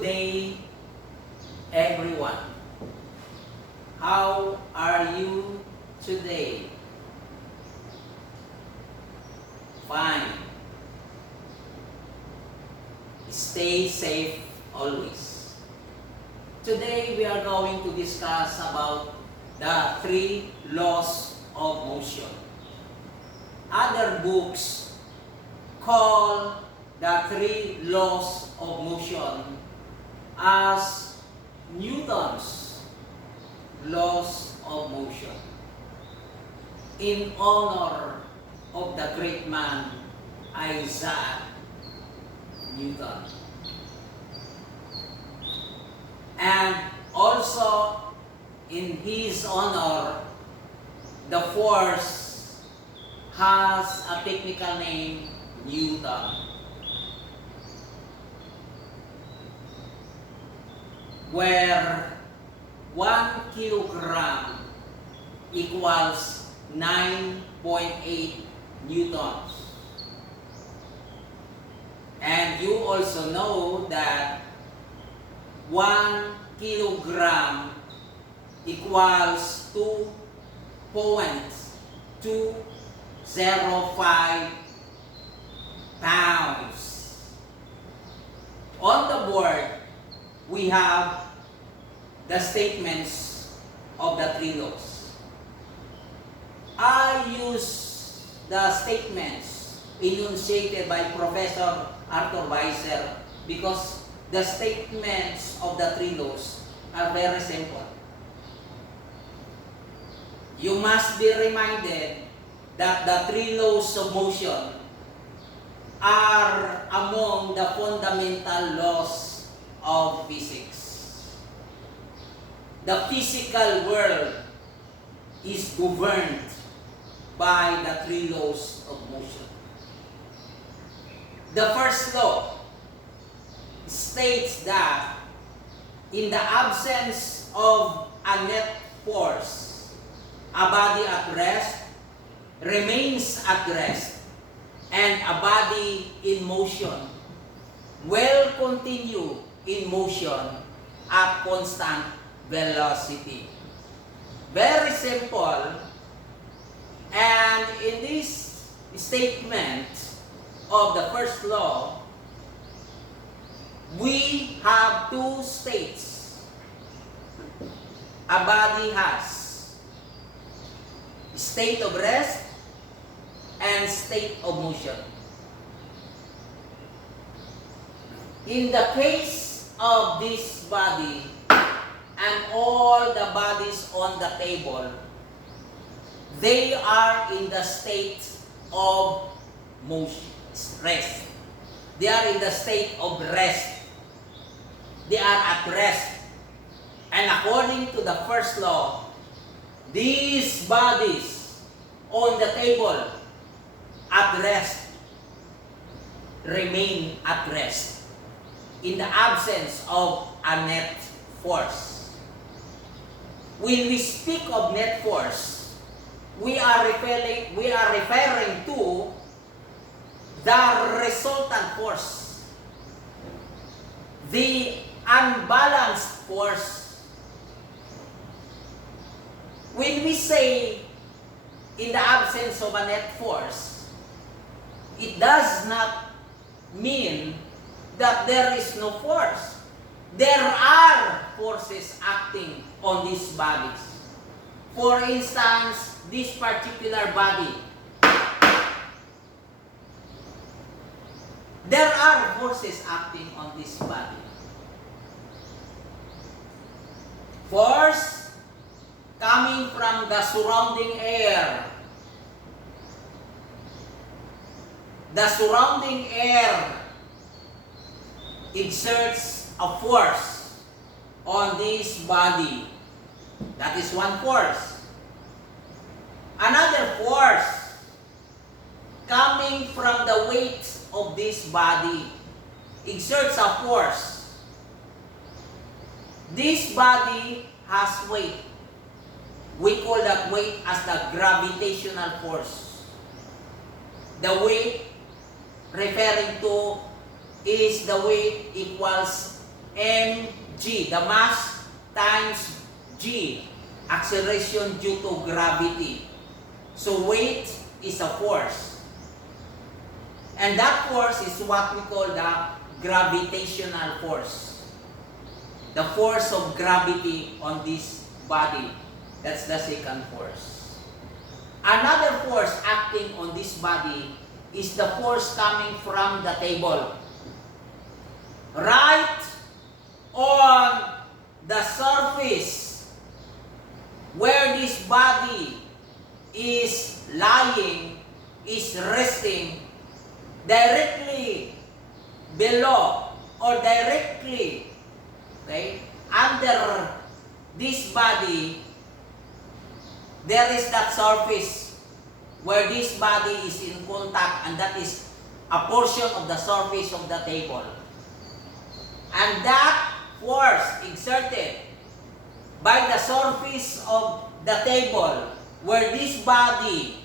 Good day, everyone. How are you today? Fine. Stay safe always. Today we are going to discuss about the 3 laws of motion. Other books call the 3 laws of motion as Newton's laws of motion, in honor of the great man Isaac Newton. And also in his honor, the force has a technical name, Newton. Where 1 kilogram equals 9.8 newtons. And you also know that 1 kilogram equals 2.205 pounds. On the board, we have the statements of the 3 laws. I use the statements enunciated by Professor Arthur Weiser because the statements of the 3 laws are very simple. You must be reminded that the 3 laws of motion are among the fundamental laws of physics. The physical world is governed by the 3 laws of motion. The first law states that in the absence of a net force, a body at rest remains at rest, and a body in motion will continue in motion at constant velocity. Very simple. And in this statement of the first law, we have 2 states a body has: state of rest and state of motion. In the case of this body and all the bodies on the table, they are in the state of motion, rest. They are in the state of rest. They are at rest. And according to the first law, these bodies on the table at rest remain at rest in the absence of a net force. When we speak of net force, we are referring to the resultant force, the unbalanced force. When we say in the absence of a net force, it does not mean that there is no force. There are forces acting on these bodies. For instance, this particular body, there are forces acting on this body. Force coming from the surrounding air. The surrounding air exerts a force on this body. That is one force. Another force coming from the weight of this body exerts a force. This body has weight. We call that weight as the gravitational force. The weight referring to is the weight equals mg, the mass times g, acceleration due to gravity. So weight is a force. And that force is what we call the gravitational force. The force of gravity on this body. That's the second force. Another force acting on this body is the force coming from the table. Right on the surface where this body is lying, is resting, directly below or directly, okay, under this body, there is that surface where this body is in contact, and that is a portion of the surface of the table. And that force exerted by the surface of the table where this body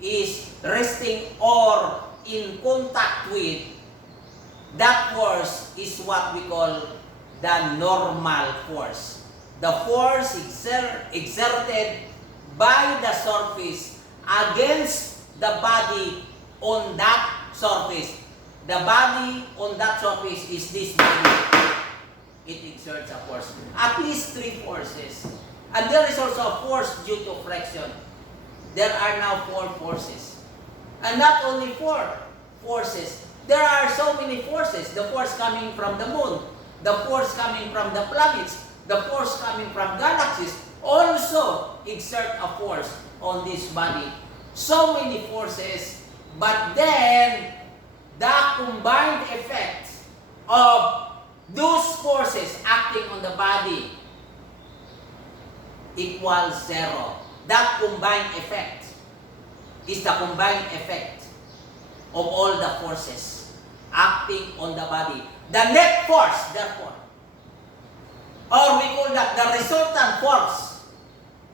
is resting or in contact with, that force is what we call the normal force. The force exerted by the surface against the body on that surface. The body on that surface is this body. It exerts a force. At least three forces. And there is also a force due to friction. There are now four forces. And not only four forces. There are so many forces. The force coming from the moon. The force coming from the planets. The force coming from galaxies also exert a force on this body. So many forces. But then, the combined effect of those forces acting on the body equals zero. That combined effect is the combined effect of all the forces acting on the body. The net force, therefore, or we call that the resultant force,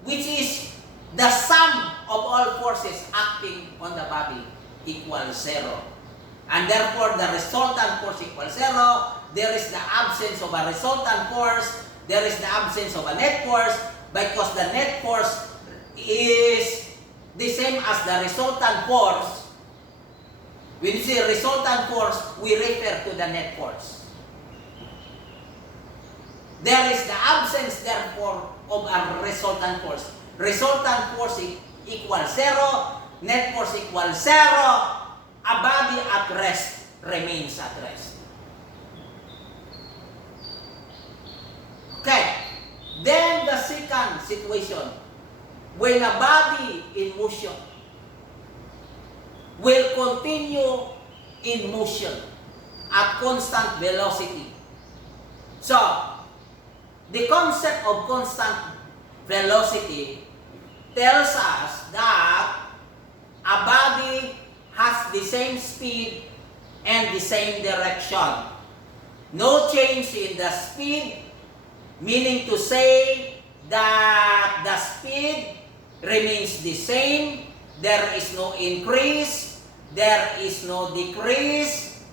which is the sum of all forces acting on the body, equals zero. And therefore, the resultant force equals zero. There is the absence of a resultant force. There is the absence of a net force, because the net force is the same as the resultant force. When you say resultant force, we refer to the net force. There is the absence, therefore, of a resultant force. Resultant force equals zero. Net force equals zero. A body at rest remains at rest. Okay. Then the second situation, when a body in motion will continue in motion at constant velocity. So, the concept of constant velocity tells us that a body has the same speed and the same direction. No change in the speed, meaning to say that the speed remains the same. There is no increase, there is no decrease.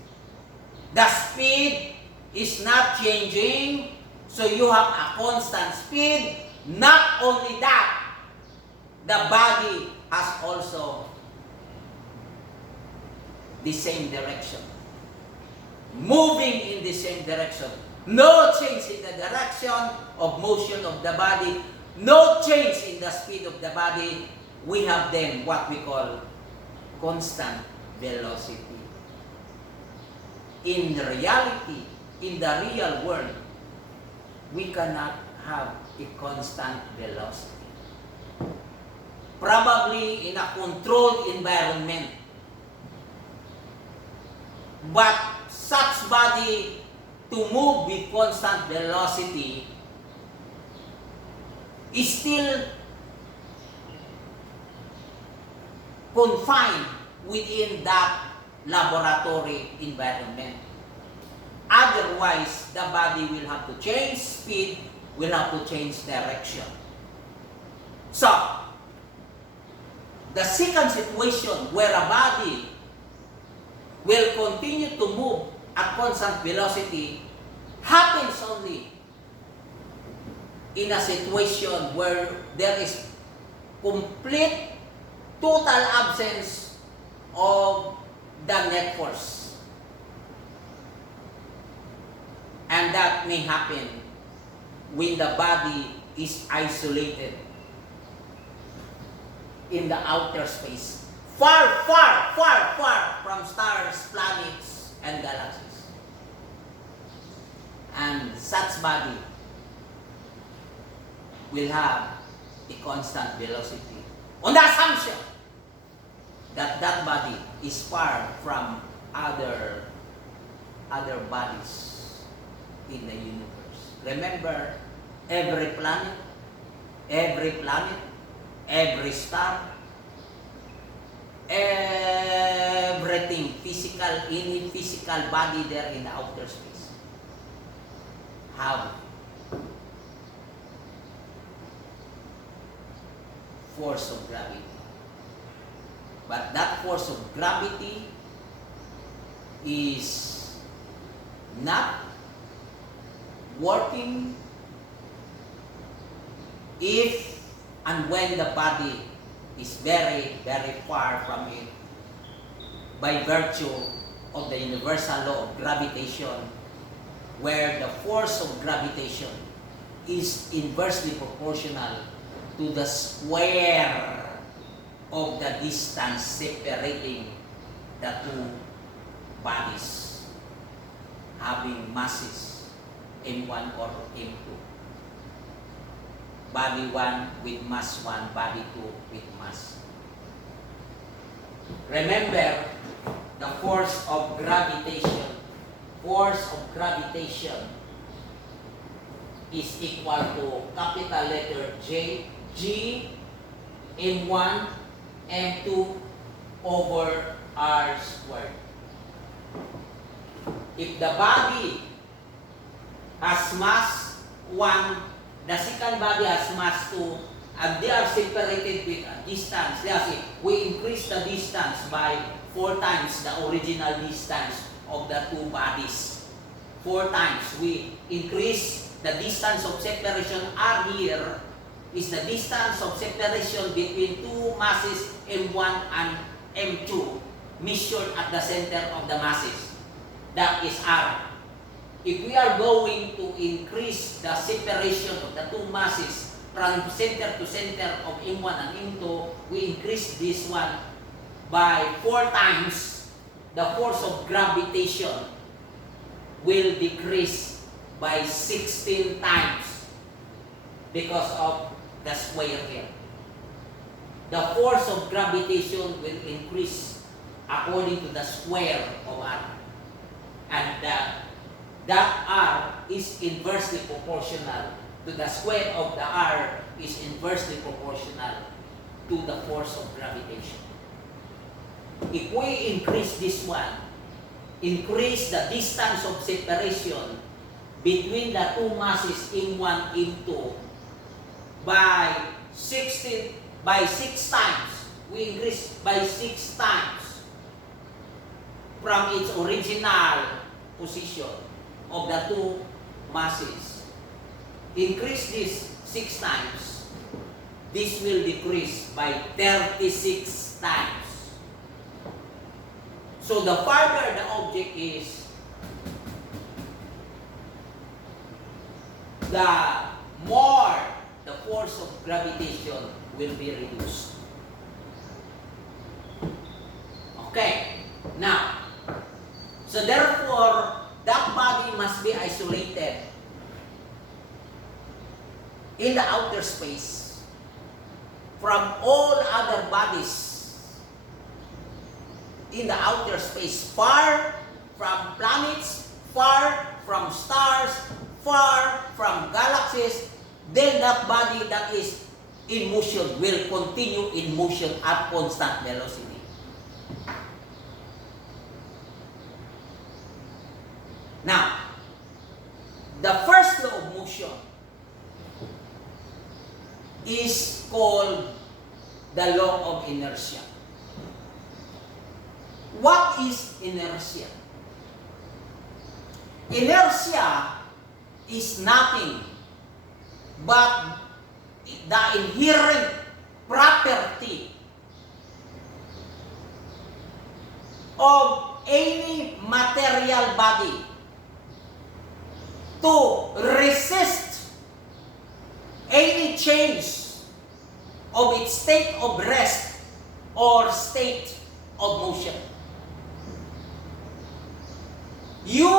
The speed is not changing, so you have a constant speed. Not only that, the body has also the same direction, moving in the same direction. No change in the direction of motion of the body, no change in the speed of the body. We have then what we call constant velocity. In reality, in the real world, we cannot have a constant velocity. Probably in a controlled environment. But such body to move with constant velocity is still confined within that laboratory environment. Otherwise, the body will have to change speed, will have to change direction. So, the second situation where a body will continue to move at constant velocity happens only in a situation where there is complete, total absence of the net force. And that may happen when the body is isolated in the outer space, far, far, far, far from stars, planets, and galaxies. And such body will have a constant velocity on the assumption that that body is far from other bodies in the universe. Remember, every planet, every star, everything physical, any physical body there in the outer space have force of gravity. But that force of gravity is not working if and when the body is very, very far from it by virtue of the universal law of gravitation, where the force of gravitation is inversely proportional to the square of the distance separating the two bodies having masses M1 or M2. Body 1 with mass 1, body 2 with mass. Remember, the force of gravitation is equal to capital letter J, G, M1, M2 over R squared. If the body has mass 1, the second body has mass 2, and they are separated with a distance. We increase the distance by 4 times the original distance of the two bodies. 4 times. We increase the distance of separation. R here is the distance of separation between two masses M1 and M2 measured at the center of the masses. That is R. If we are going to increase the separation of the two masses from center to center of M1 and M2, we increase this one by 4 times. The force of gravitation will decrease by 16 times because of the square here. The force of gravitation will increase according to the square of R. And that R is inversely proportional to the square of the R is inversely proportional to the force of gravitation. If we increase this one, increase the distance of separation between the two masses M1, M2 by 6 times. We increase by 6 times from its original position of the two masses. Increase this 6 times. This will decrease by 36 times. So the farther the object is, the more the force of gravitation will be reduced. Okay, now, so therefore, that body must be isolated in the outer space from all other bodies in the outer space, far from planets, far from stars, far from galaxies. Then that body that is in motion will continue in motion at constant velocity. Now, the first law of motion is called the law of inertia. What is inertia? Inertia is nothing but the inherent property of any material body to resist any change of its state of rest or state of motion. You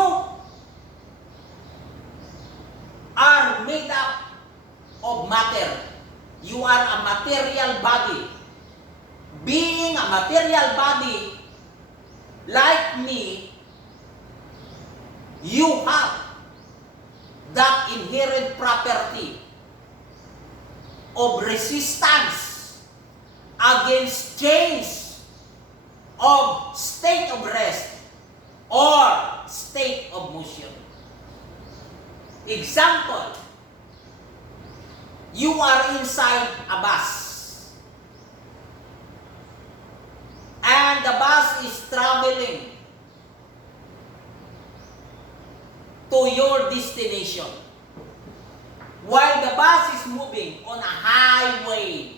are made up of matter. You are a material body. Being a material body, like me, you have that inherent property of resistance against change of state of rest or state of motion. Example, you are inside a bus and the bus is traveling to your destination. While the bus is moving on a highway,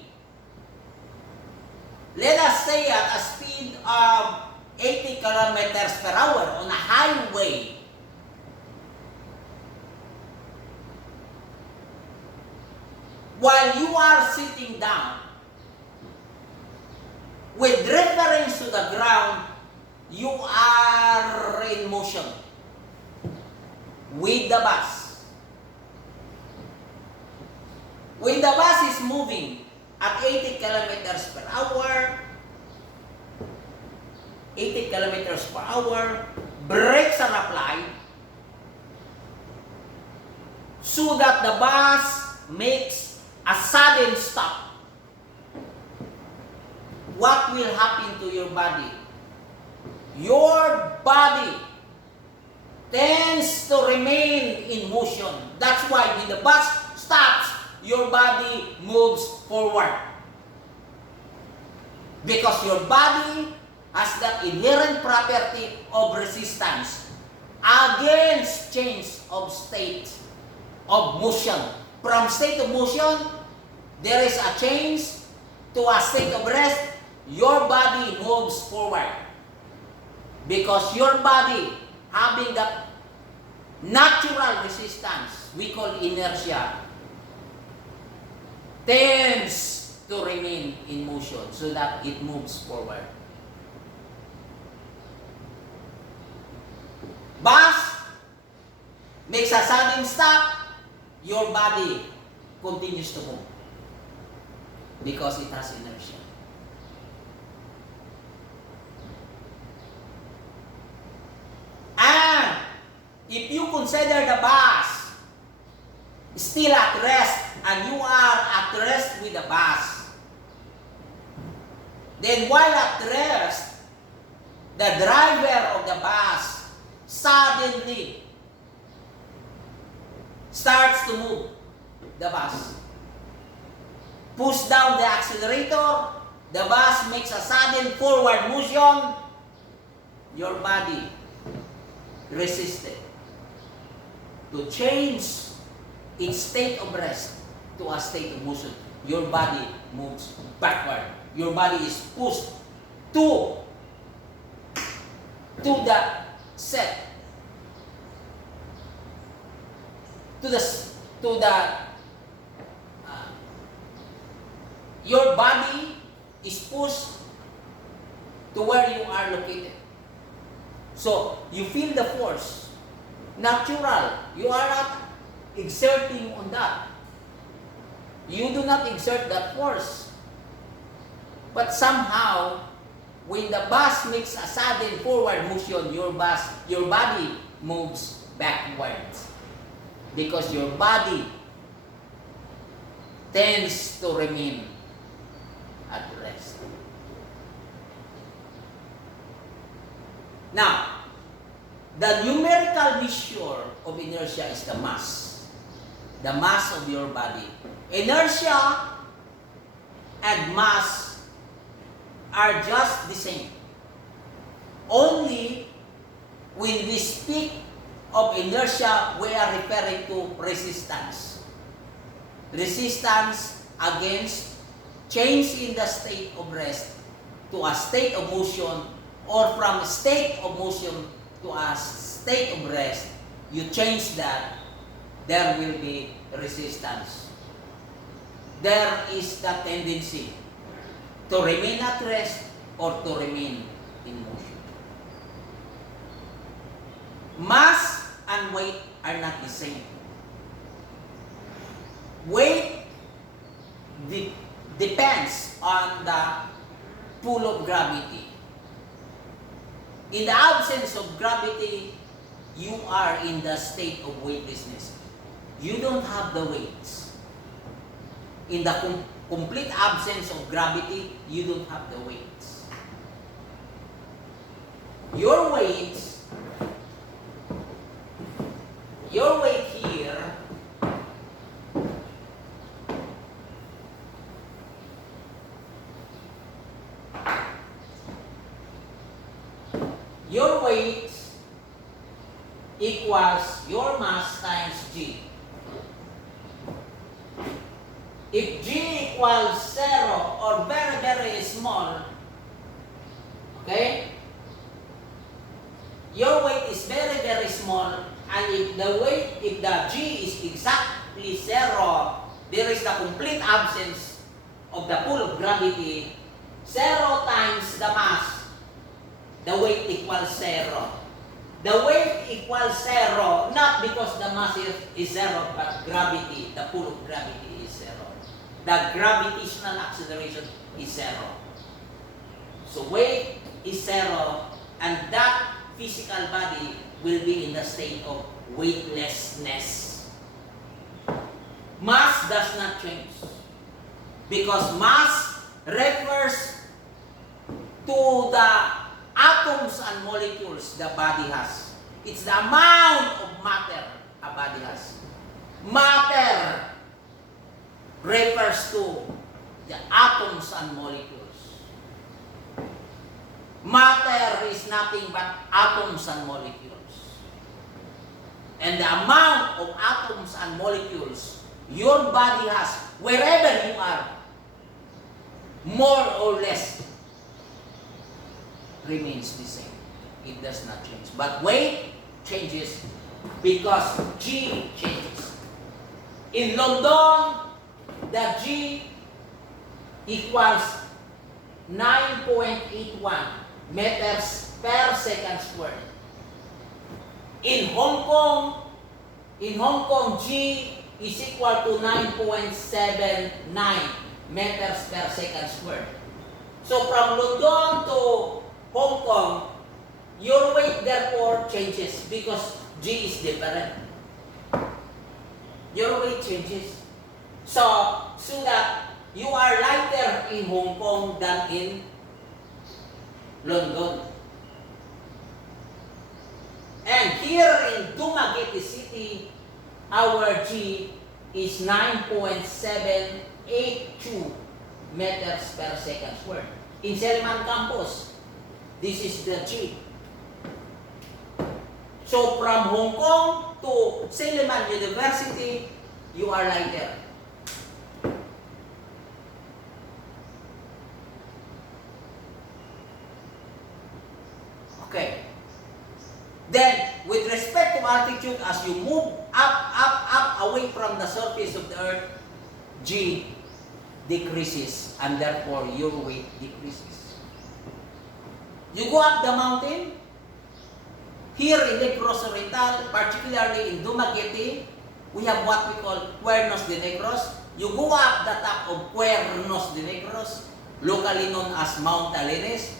let us say at a speed of 80 kilometers per hour on a highway, while you are sitting down, with reference to the ground, you are in motion with the bus. When the bus is moving at 80 kilometers per hour, 80 kilometers per hour, brakes are applied so that the bus makes a sudden stop. What will happen to your body? Your body tends to remain in motion. That's why when the bus stops, your body moves forward. Because your body has that inherent property of resistance against change of state of motion. From state of motion, there is a change to a state of rest. Your body moves forward. Because your body having that natural resistance, we call inertia, tends to remain in motion so that it moves forward. Bus makes a sudden stop, your body continues to move because it has inertia. And if you consider the bus still at rest and you are at rest with the bus, then while at rest, the driver of the bus suddenly starts to move the bus. Push down the accelerator, the bus makes a sudden forward motion, your body resisted to change its state of rest to a state of motion. Your body moves backward. Your body is pushed to the set, your body is pushed to where you are located. So, you feel the force. Natural. You are not exerting on that. You do not exert that force. But somehow, when the bus makes a sudden forward motion, your body moves backwards. Because your body tends to remain at rest. Now, the numerical measure of inertia is the mass. The mass of your body. Inertia and mass are just the same. Only when we speak of inertia, we are referring to resistance. Resistance against change in the state of rest to a state of motion, or from a state of motion to a state of rest. You change that, there will be resistance. There is the tendency to remain at rest or to remain in motion. Mass and weight are not the same. Weight depends on the pull of gravity. In the absence of gravity, you are in the state of weightlessness. You don't have the weights. In the complete absence of gravity, you don't have the weights. Your weight here equals your mass times G. If G equals 0 or very, very small, okay, your weight is very, very small, and if the G is exactly 0, there is the complete absence of the pull of gravity. 0 times the mass, the weight equals 0. The weight equals 0, not because the mass is 0, but gravity, the pull of gravity is 0. The gravitational acceleration is 0. So weight is 0, and that physical body will be in the state of weightlessness. Mass does not change, because mass refers to the atoms and molecules the body has. It's the amount of matter a body has. Matter refers to the atoms and molecules. Matter is nothing but atoms and molecules. And the amount of atoms and molecules your body has, wherever you are, more or less, remains the same. It does not change. But weight changes because G changes. In London, the G equals 9.81 meters per second squared. In Hong Kong, G is equal to 9.79 meters per second squared. So from London to Hong Kong, your weight therefore changes because G is different. Your weight changes. So that you are lighter in Hong Kong than in London. And here in Dumaguete City, our G is 9.782 meters per second squared. In Selman Campus, this is the G. So from Hong Kong to Silliman University, you are lighter. Okay. Then, with respect to altitude, as you move up, away from the surface of the earth, G decreases, and therefore your weight decreases. You go up the mountain, here in Negros Oriental, particularly in Dumaguete, we have what we call Cuernos de Negros. You go up the top of Cuernos de Negros, locally known as Mount Alines,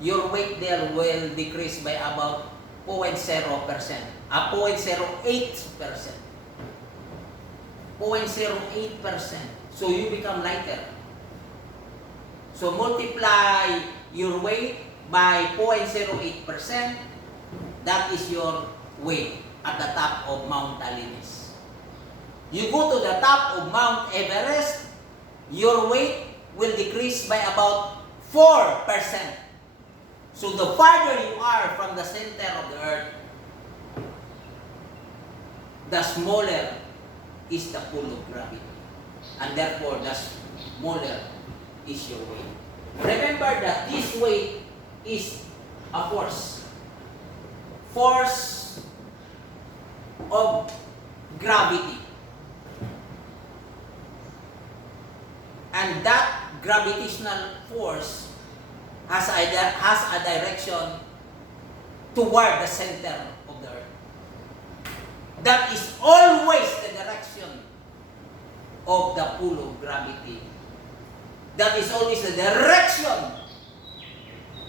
your weight there will decrease by about 0.08%. 0.08%. So you become lighter. So multiply your weight by 0.08%. That is your weight at the top of Mount Alines. You go to the top of Mount Everest, your weight will decrease by about 4%. So the farther you are from the center of the earth, the smaller is the pull of gravity. And therefore, the smaller is your weight. Remember that this weight is a force. Force of gravity. And that gravitational force has a direction toward the center of the earth. That is always the direction of the pull of gravity. That is always the direction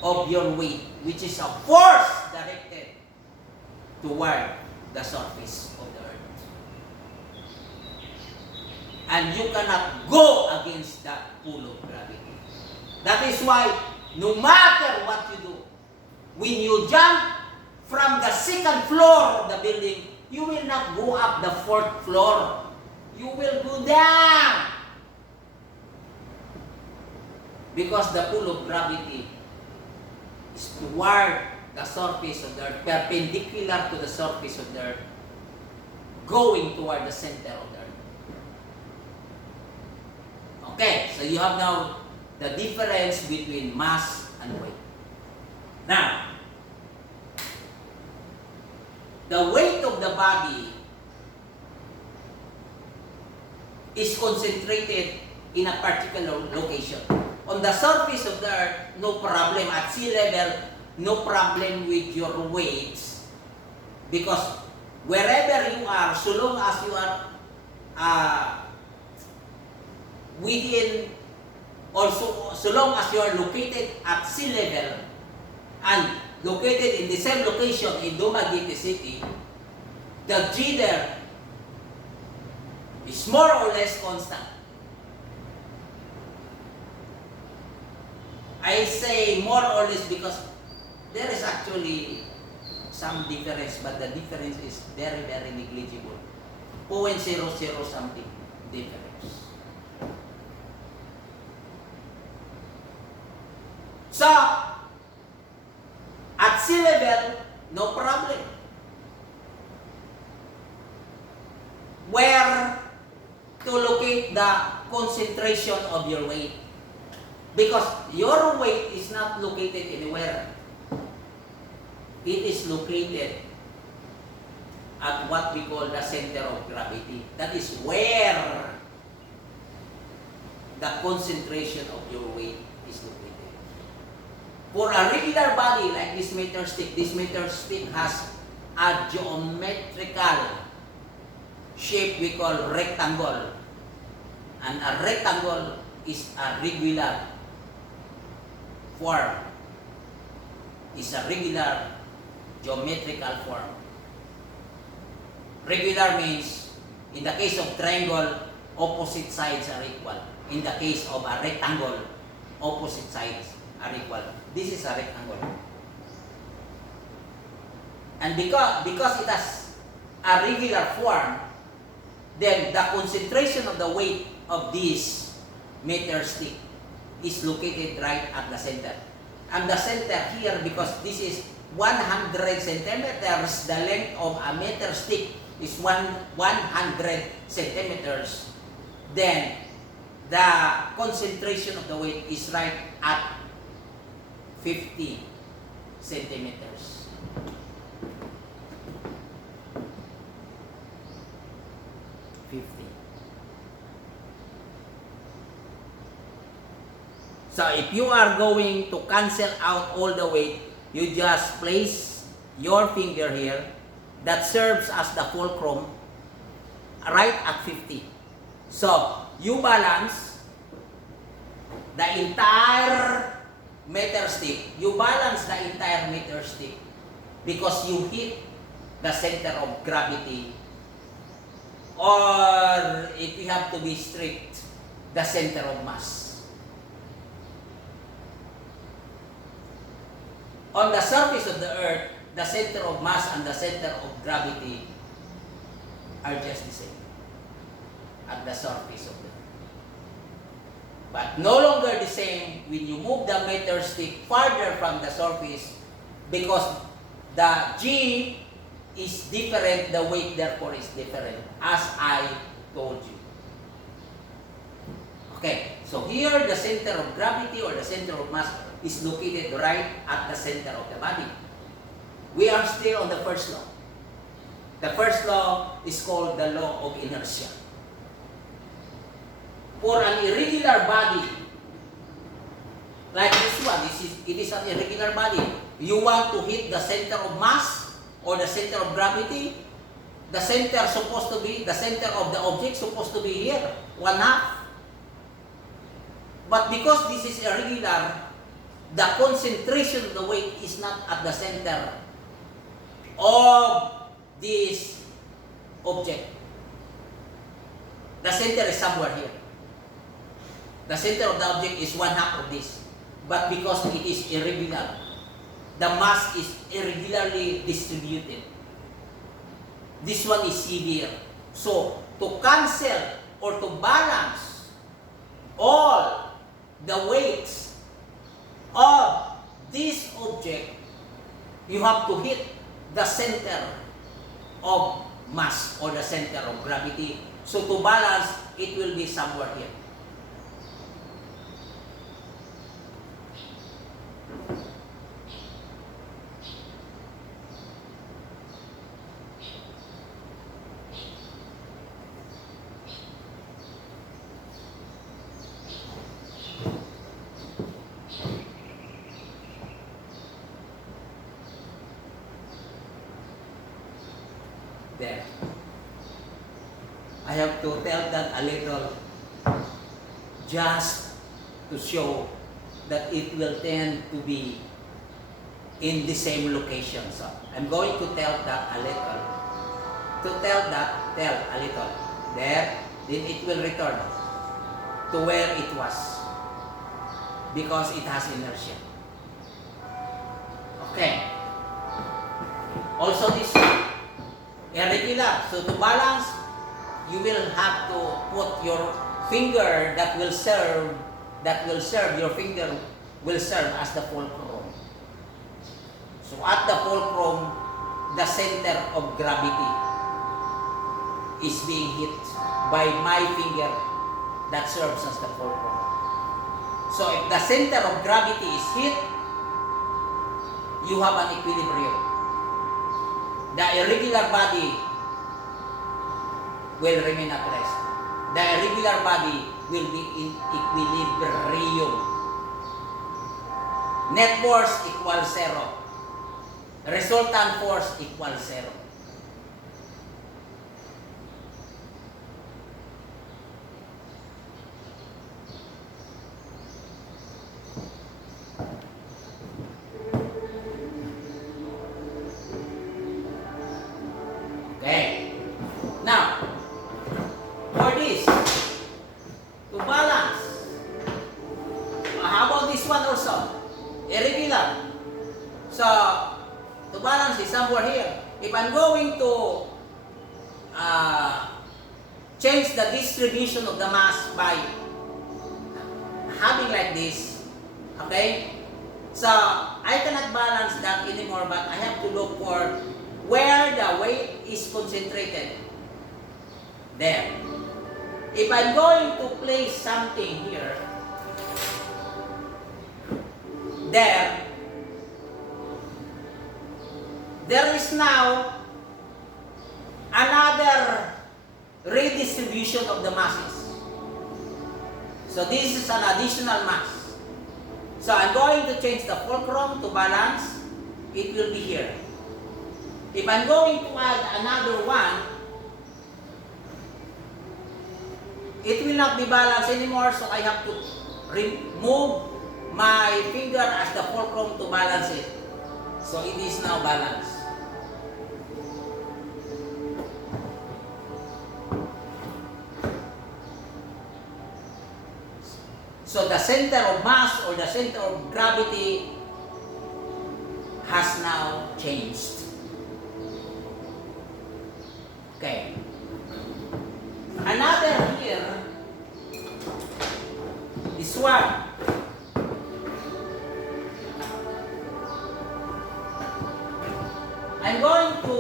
of your weight, which is a force directed toward the surface of the earth. And you cannot go against that pull of gravity. That is why, no matter what you do, when you jump from the second floor of the building, you will not go up the fourth floor. You will go down. Because the pull of gravity is toward the surface of the earth, perpendicular to the surface of the earth, going toward the center of the earth. Okay, so you have now the difference between mass and weight. Now, the weight of the body is concentrated in a particular location. On the surface of the earth, no problem. At sea level, no problem with your weights. Because wherever you are, so long as you are within, also so long as you are located at sea level and located in the same location in Dumaguete City, the jitter is more or less constant. I say more or less because there is actually some difference, but the difference is very, very negligible. 0.00 something difference. So, at sea level, no problem. Where to locate the concentration of your weight? Because your weight is not located anywhere. It is located at what we call the center of gravity. That is where the concentration of your weight is located. For a regular body like this meter stick has a geometrical shape we call rectangle. And a rectangle is a regular form. Is a regular geometrical form. Regular means, in the case of triangle, opposite sides are equal. In the case of a rectangle, opposite sides are equal. This is a rectangle. And because it has a regular form, then the concentration of the weight of this meter stick is located right at the center. And the center here, because this is 100 centimeters, the length of a meter stick is 100 centimeters, then the concentration of the weight is right at 50 centimeters. So if you are going to cancel out all the weight, you just place your finger here that serves as the fulcrum right at 50. So you balance the entire meter stick. You balance the entire meter stick because you hit the center of gravity, or if you have to be strict, the center of mass. On the surface of the earth, the center of mass and the center of gravity are just the same at the surface of the earth. But no longer the same when you move the meter stick farther from the surface, because the G is different, the weight therefore is different, as I told you. Okay, so here the center of gravity or the center of mass is located right at the center of the body. We are still on the first law. The first law is called the Law of Inertia. For an irregular body, like this one, it is an irregular body. You want to hit the center of mass or the center of gravity, the center of the object supposed to be here, 1/2. But because this is irregular, the concentration of the weight is not at the center of this object. The center is somewhere here. The center of the object is 1/2 of this. But because it is irregular, the mass is irregularly distributed. This one is severe. So, to cancel or to balance all the weights of this object, you have to hit the center of mass or the center of gravity. So, to balance, it will be somewhere here. There. I have to tell that a little just to show that it will tend to be in the same location. So I'm going to tell that a little. To tell a little. There, then it will return to where it was because it has inertia. Okay. Also this one. Irregular. So to balance, you will have to put your finger that will serve your finger will serve as the fulcrum. So at the fulcrum, the center of gravity is being hit by my finger that serves as the fulcrum. So if the center of gravity is hit, you have an equilibrium. The irregular body will remain at rest. The irregular body will be in equilibrium. Net force equals 0. Resultant force equals 0. Okay. Now, for this, to balance, how about this one also? Irregular. So, to balance is somewhere here. If I'm going to change the distribution of the mass by having like this, okay? So, I cannot balance that anymore, but I have to look for where the weight is concentrated. There. If I'm going to place something here, there is now another redistribution of the masses. So this is an additional mass. So I'm going to change the fulcrum to balance. It will be here. If I'm going to add another one, it will not be balanced anymore, so I have to remove my finger as the fulcrum to balance it. So it is now balanced. So the center of mass or the center of gravity has now changed. Okay. Another here, this one. I'm going to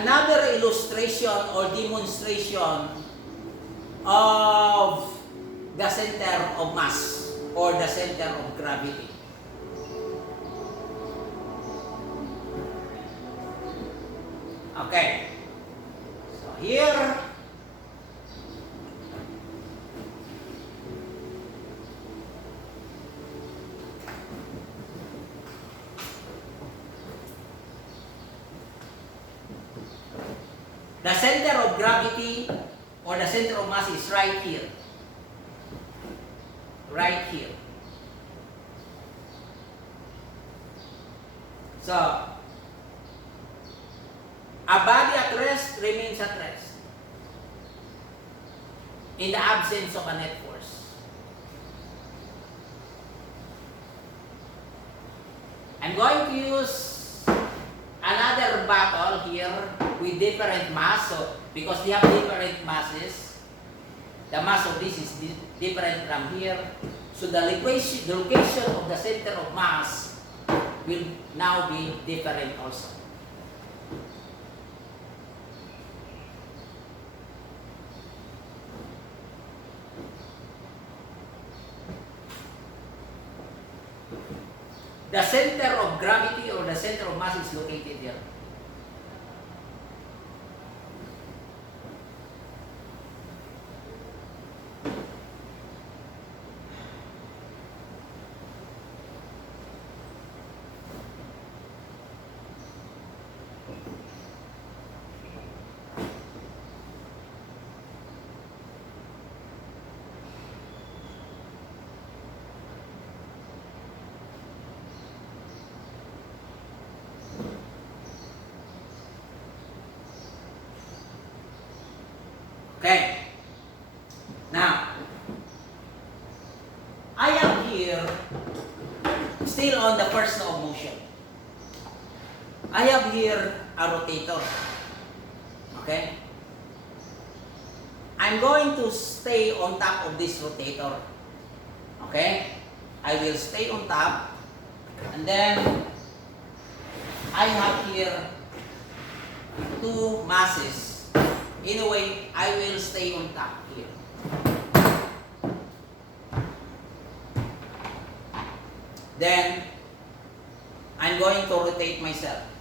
another illustration or demonstration of the center of mass or the center of gravity. Okay. So here, the center of gravity or the center of mass is right here. Right here. So, a body at rest remains at rest in the absence of a net force. I'm going to use another bottle here with different mass. So, because we have different masses, the mass of this is different from here. So the location of the center of mass will now be different also. The center of gravity or the center of mass is located here. Okay. Now, I am here still on the first law of motion. I have here a rotator. Okay? I'm going to stay on top of this rotator. Okay? I will stay on top. And then, I have here two masses. In a way, I will stay on top here. Then, I'm going to rotate myself.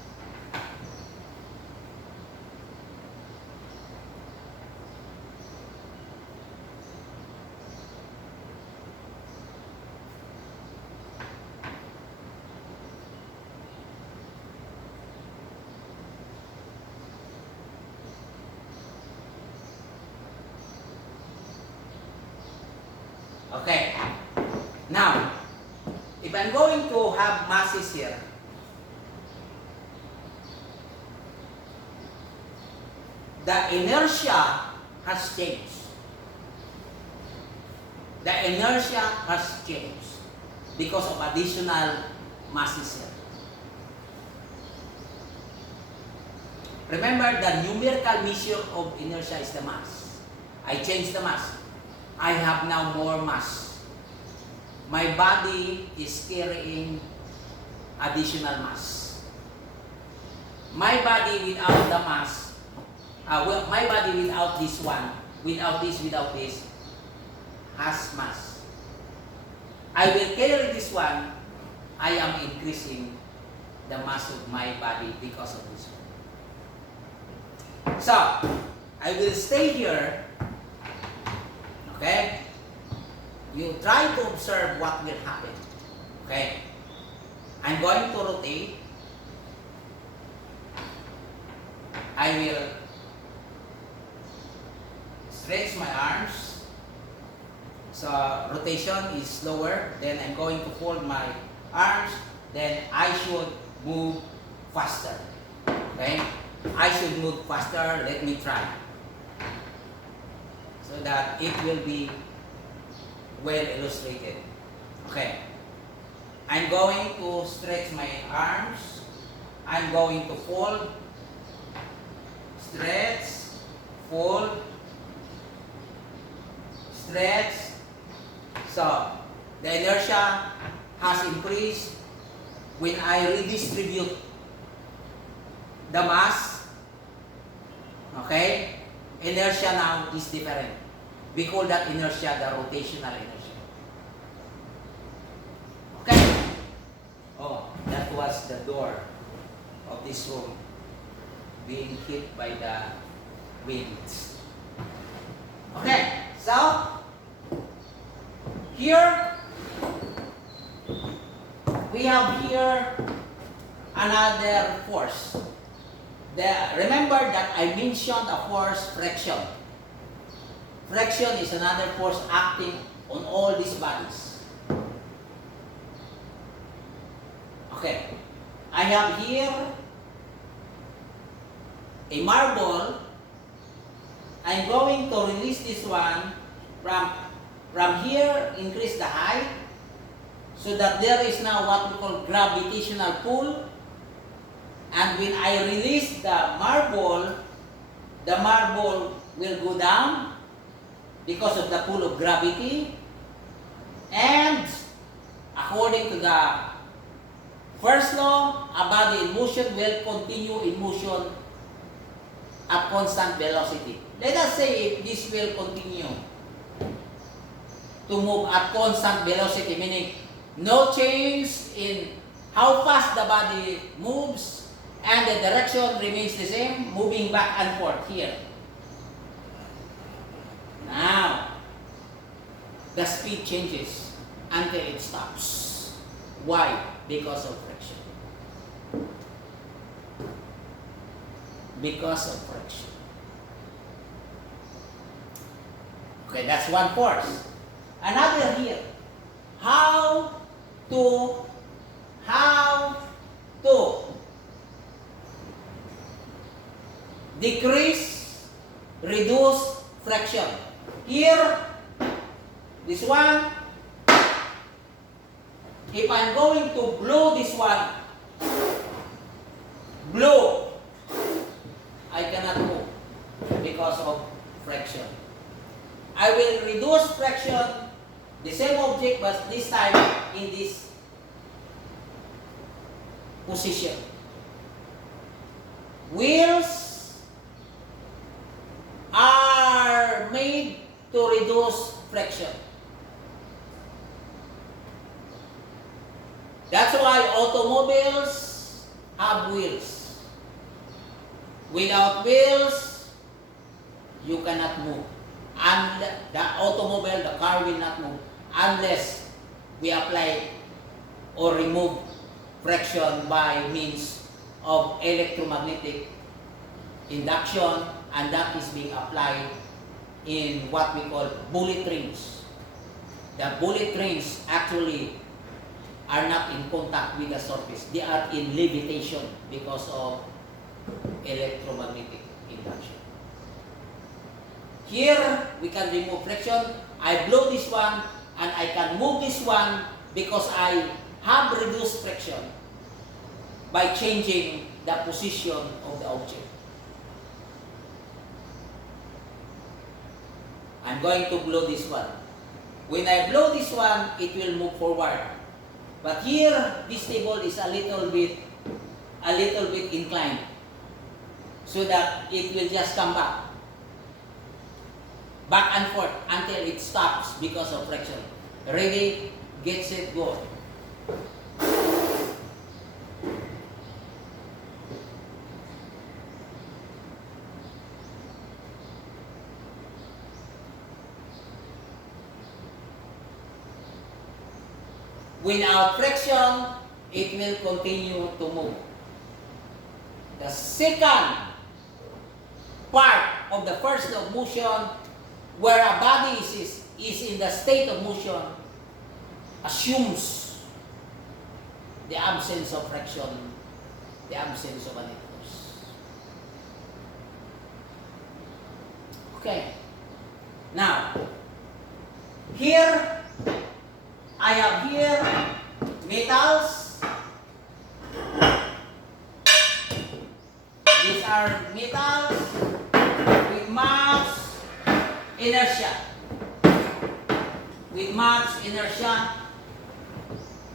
Okay. Now, if I'm going to have masses here, the inertia has changed. The inertia has changed because of additional masses here. Remember, the numerical measure of inertia is the mass. I changed the mass. I have now more mass. My body is carrying additional mass. My body without the mass, my body without this one, without this, has mass. I will carry this one. I am increasing the mass of my body because of this one. So, I will stay here. Okay? You try to observe what will happen. Okay? I'm going to rotate. I will stretch my arms. So, rotation is slower. Then I'm going to fold my arms. Then I should move faster. Okay? I should move faster. Let me try. So that it will be well illustrated. Okay. I'm going to stretch my arms. I'm going to fold, stretch, fold, stretch. So, the inertia has increased when I redistribute the mass Okay? Inertia now is different. We call that inertia the rotational inertia. Okay? Oh, that was the door of this room being hit by the winds. Okay, so here we have here another force. Remember that I mentioned a force friction. Friction is another force acting on all these bodies. Okay, I have here a marble. I'm going to release this one from here, increase the height, so that there is now what we call gravitational pull. And when I release the marble will go down because of the pull of gravity. And according to the first law, a body in motion will continue in motion at constant velocity. Let us say if this will continue to move at constant velocity, meaning no change in how fast the body moves, and the direction remains the same, moving back and forth here. Now, the speed changes until it stops. Why? Because of friction. Because of friction. Okay, that's one force. Another here. How to decrease, reduce friction. Here, this one, if I'm going to blow this one, blow, I cannot move because of friction. I will reduce friction, the same object, but this time in this position. Wheels are made to reduce friction. That's why automobiles have wheels. Without wheels, you cannot move. And the automobile, the car will not move unless we apply or remove friction by means of electromagnetic induction, and that is being applied in what we call bullet trains. The bullet trains actually are not in contact with the surface. They are in levitation because of electromagnetic induction. Here, we can remove friction. I blow this one and I can move this one because I have reduced friction by changing the position of the object. I'm going to blow this one. When I blow this one, it will move forward. But here, this table is a little bit inclined, so that it will just come back and forth until it stops because of friction. Ready, get set, go. Without friction, it will continue to move. The second part of the first law of motion, where a body is in the state of motion, assumes the absence of friction, the absence of a net force. Okay. Now, here, I have here metals. These are metals with mass inertia. With mass inertia.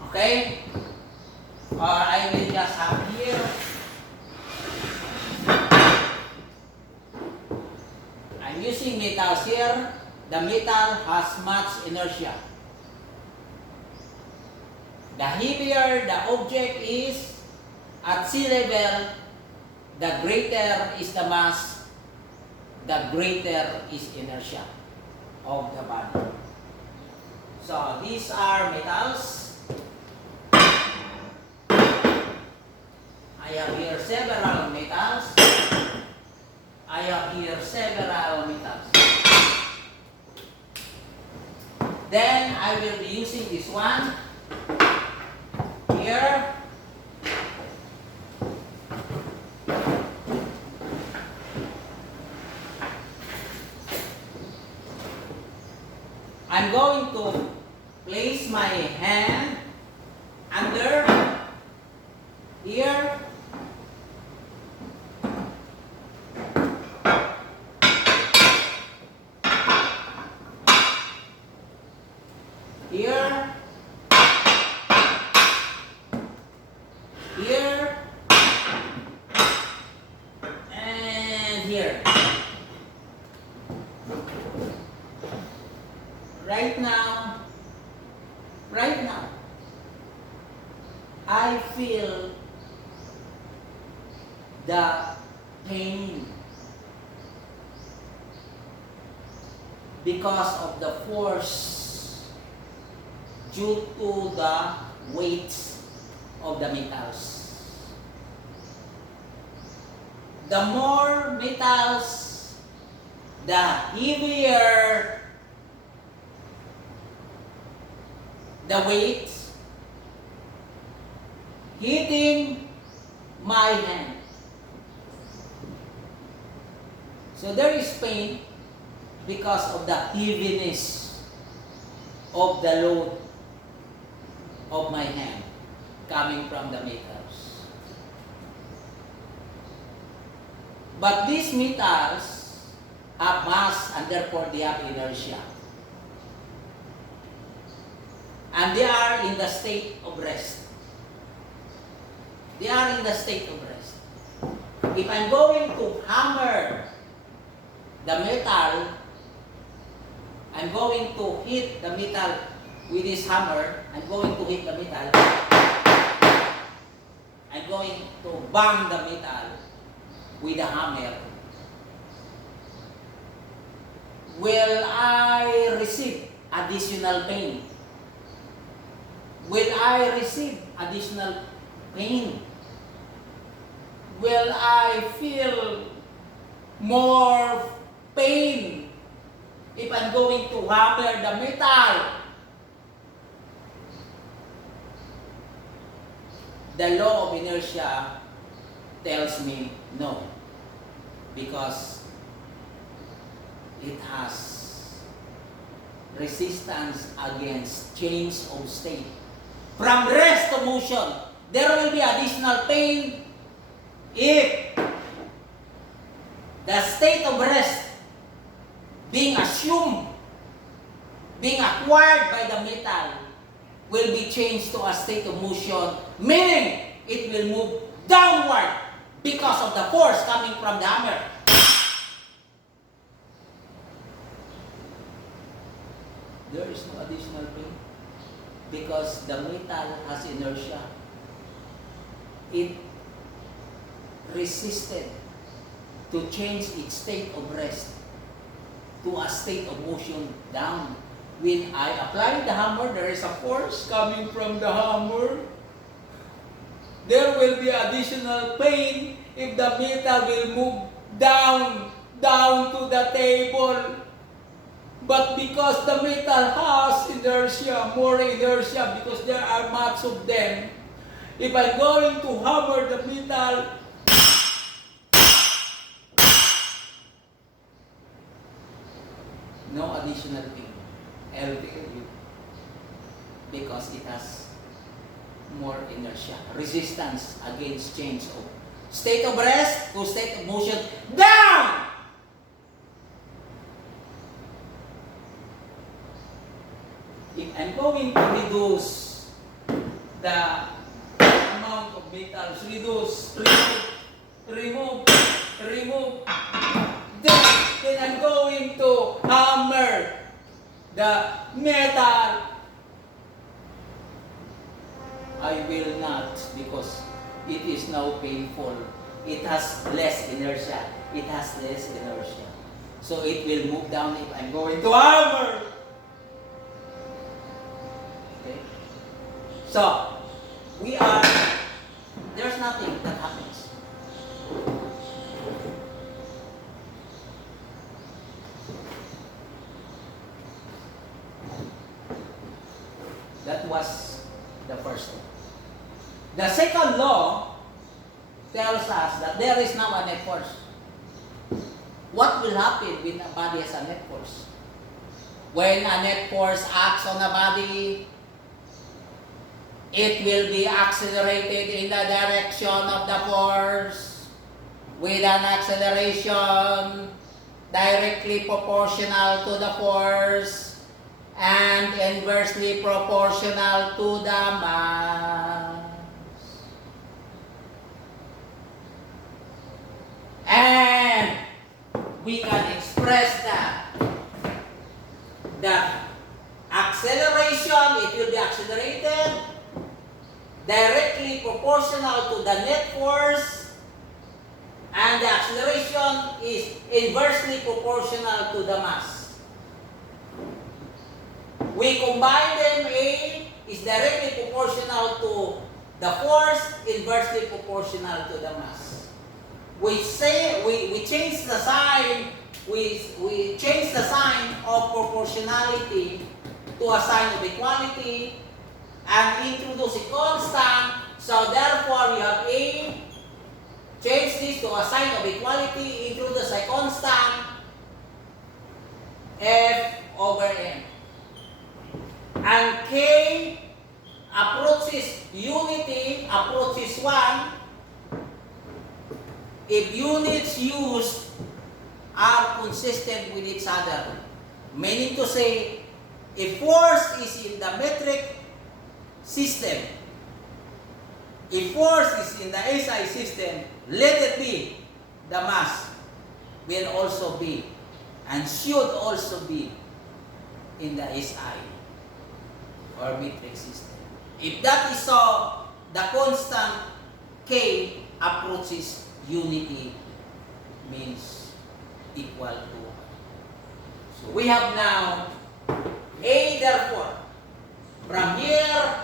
Okay? Or I will just have here the metal has much inertia. The heavier the object is at sea level, the greater is the mass, the greater is inertia of the body. So these are metals. I have here several metals. I have here several metals. Then I will be using this one here. I'm going to place my hand under here. Here. Here. And here. Right now, I feel the pain because of the force due to the weight of the metals. The more metals, the heavier the weight hitting my hand. So there is pain because of the heaviness of the load of my hand coming from the metals. But these metals have mass and therefore they have inertia. And they are in the state of rest. They are in the state of rest. If I'm going to hammer the metal, I'm going to hit the metal with this hammer. I'm going to hit the metal. I'm going to bang the metal with a hammer. Will I receive additional pain? Will I receive additional pain? Will I feel more pain if I'm going to hammer the metal? The law of inertia tells me no, because it has resistance against change of state. From rest to motion, there will be additional pain if the state of rest being assumed, being acquired by the metal, will be changed to a state of motion, meaning it will move downward because of the force coming from the hammer. There is no additional pain because the metal has inertia. It resisted to change its state of rest to a state of motion down. When I apply the hammer, there is a force coming from the hammer. There will be additional pain if the metal will move down to the table. But because the metal has inertia, more inertia, because there are much of them, if I'm going to hammer the metal, no additional pain. I'll tell you. Because it has more inertia, resistance against change of state of rest to state of motion down. If I'm going to reduce the amount of metals, remove, then I'm going to hammer the metal. I will not, because it is now painful. It has less inertia. It has less inertia. So it will move down if I'm going to hammer. Okay? So, there's nothing that happens. That was the first one. The second law tells us that there is now a net force. What will happen when a body has a net force? When a net force acts on a body, it will be accelerated in the direction of the force with an acceleration directly proportional to the force and inversely proportional to the mass. And we can express that acceleration, it will be accelerated directly proportional to the net force, and the acceleration is inversely proportional to the mass. We combine them, A is directly proportional to the force, inversely proportional to the mass. We change the sign, we change the sign of proportionality to a sign of equality and introduce a constant. So therefore we have A, change this to a sign of equality, introduce a constant, F over M. And K approaches unity, approaches 1, if units used are consistent with each other. Meaning to say, if force is in the metric system, if force is in the SI system, let it be, the mass will also be and should also be in the SI or metric system. If that is so, the constant K approaches unity, means equal to. So we have now A, therefore, from here,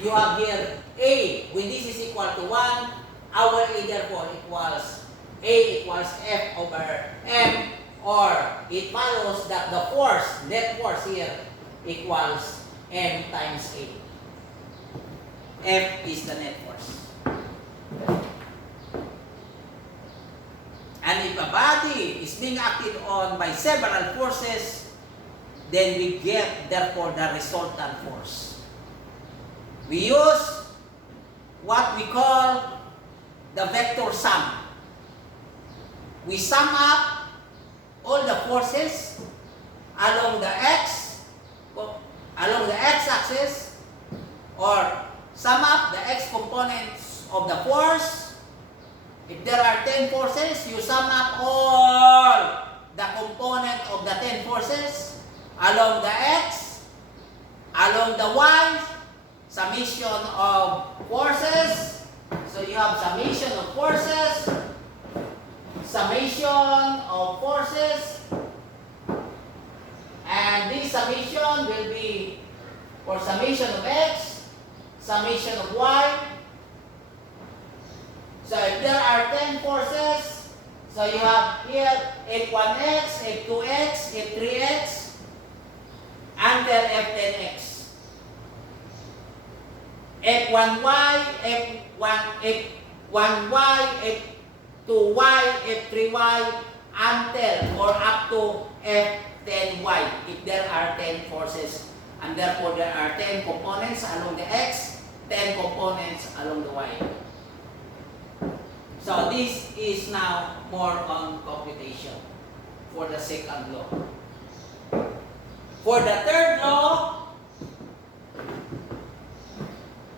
you have here A, when this is equal to 1, our A therefore equals A equals F over M, or it follows that the force, net force here, equals M times A. F is the net force. And if a body is being acted on by several forces, then we get, therefore, the resultant force. We use what we call the vector sum. We sum up all the forces along the x-axis, or sum up the x components of the force. If there are 10 forces, you sum up all the component of the 10 forces along the x, along the y, summation of forces. So you have summation of forces, and this summation will be for summation of x, summation of y. So if there are 10 forces, so you have here F1x, F2x, F3x, until F10x. F1y, F1y, F2y, F3y, until or up to F10y, if there are 10 forces. And therefore there are 10 components along the x, 10 components along the y. So this is now more on computation for the second law. For the third law,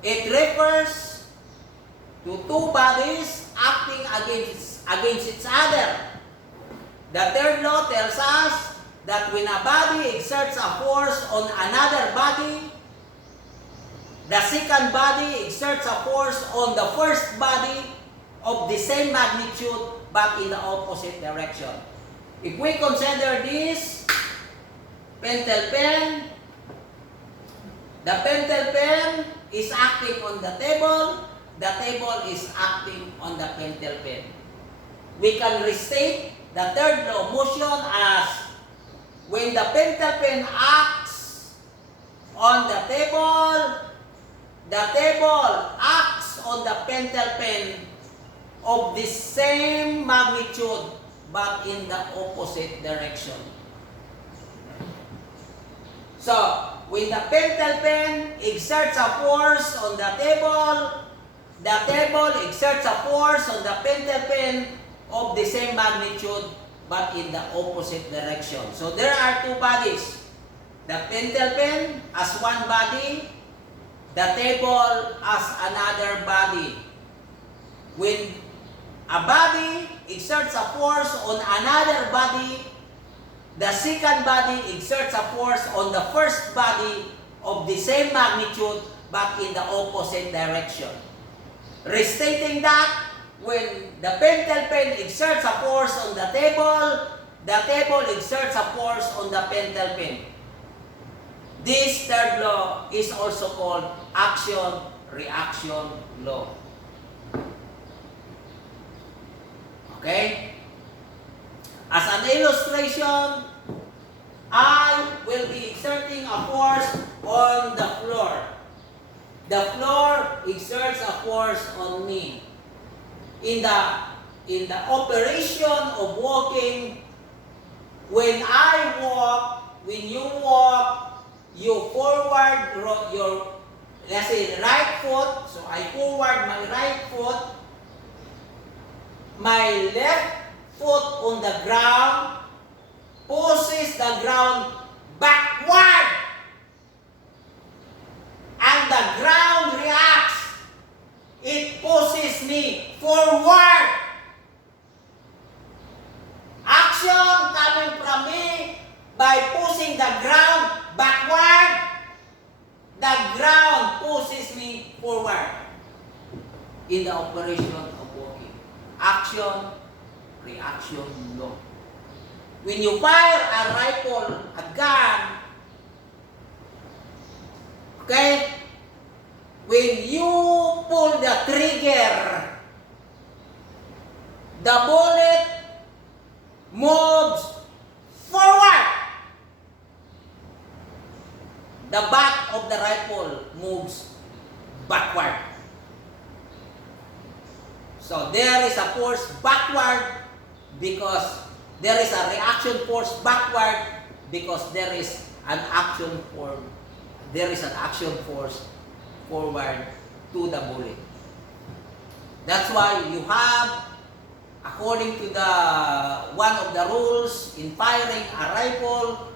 it refers to two bodies acting against each other. The third law tells us that when a body exerts a force on another body, the second body exerts a force on the first body of the same magnitude but in the opposite direction. If we consider this pentel pen, the pentel pen is acting on the table is acting on the pentel pen. We can restate the third law of motion as when the pentel pen acts on the table acts on the pentel pen of the same magnitude but in the opposite direction. So, when the pentel pen exerts a force on the table exerts a force on the pentel pen of the same magnitude but in the opposite direction. So, there are two bodies. The pentel pen as one body, the table as another body. When a body exerts a force on another body, the second body exerts a force on the first body of the same magnitude but in the opposite direction. Restating that, when the pentel pen exerts a force on the table exerts a force on the pentel pen. This third law is also called action-reaction law. Okay? As an illustration, I will be exerting a force on the floor. The floor exerts a force on me. In the operation of walking, when I walk, when you walk, you forward your, let's say, right foot. So I forward my right foot. My left foot on the ground pushes the ground backward. And the ground reacts. It pushes me forward. Action coming from me by pushing the ground backward. The ground pushes me forward in the operation of walking. Action, reaction law. When you fire a rifle, a gun, okay? When you pull the trigger, the bullet moves forward. The butt of the rifle moves backward. So there is a force backward because there is a reaction force backward because there is an action force forward to the bullet. That's why you have, according to the one of the rules in firing a rifle,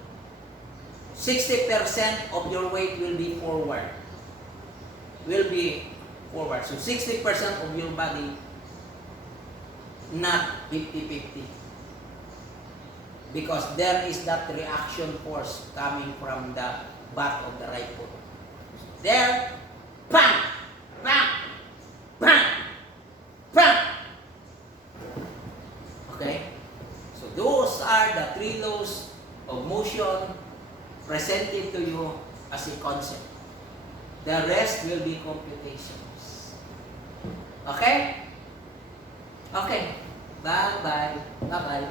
60% of your weight will be forward. So 60% of your body, not 50-50. Because there is that reaction force coming from the butt of the rifle. There, bang, bang, bang, bang. Okay? So those are the three laws of motion presented to you as a concept. The rest will be computations. Okay? Okay. Bye-bye. Bye-bye.